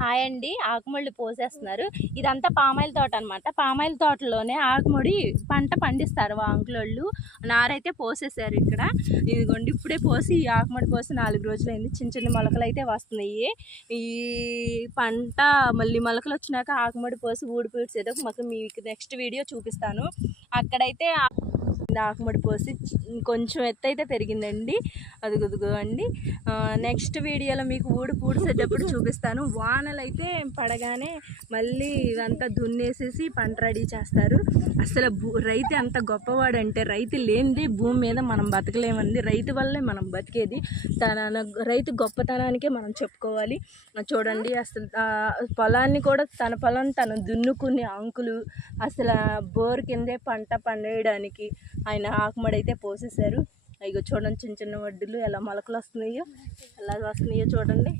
Hi అండి. ఆకుముళ్ళు పోసేస్తున్నారు. ఇదంతా palm oil తోట అనమాట. పామాయిల్ తోటలోనే ఆకుముడి పంట పండిస్తారు అంకులోళ్ళు. నారైతే పోసేసారు ఇక్కడ. ఇదిగోండి ఇప్పుడే పోసి ఈ ఆకుముడి పోసి 4 రోజులైంది. చిన్న చిన్న మొలకలు అయితే వస్తున్నాయి. ఈ పంట మళ్ళీ మొలకలు వచ్చినాక ఆకుముడి పోసి ఊడి పూడ్చేదో మాకు మీకు నెక్స్ట్ వీడియో చూపిస్తాను. అక్కడైతే ఆకుముడి పోసి కొంచెం ఎత్తు అయితే పెరిగిందండి. అది గుదుగు అండి. నెక్స్ట్ వీడియోలో మీకు ఊడి పూడ్చేటప్పుడు చూపిస్తాను. వానలు అయితే పడగానే మళ్ళీ ఇదంతా దున్నేసేసి పంట రెడీ చేస్తారు. అసలు రైతు ఎంత గొప్పవాడు అంటే రైతు లేనిది భూమి మీద మనం బతకలేమండి. రైతు వల్లే మనం బతికేది. రైతు గొప్పతనానికే మనం చెప్పుకోవాలి. చూడండి అసలు పొలాన్ని కూడా తన పొలం తను దున్నుకునే అంకులు అసలు బోర్ కిందే పంట పండేయడానికి ఆయన ఆకుమడి అయితే పోసేశారు. ఇగో చూడండి చిన్న చిన్న వడ్డులు ఎలా మొలకలు వస్తున్నాయో చూడండి.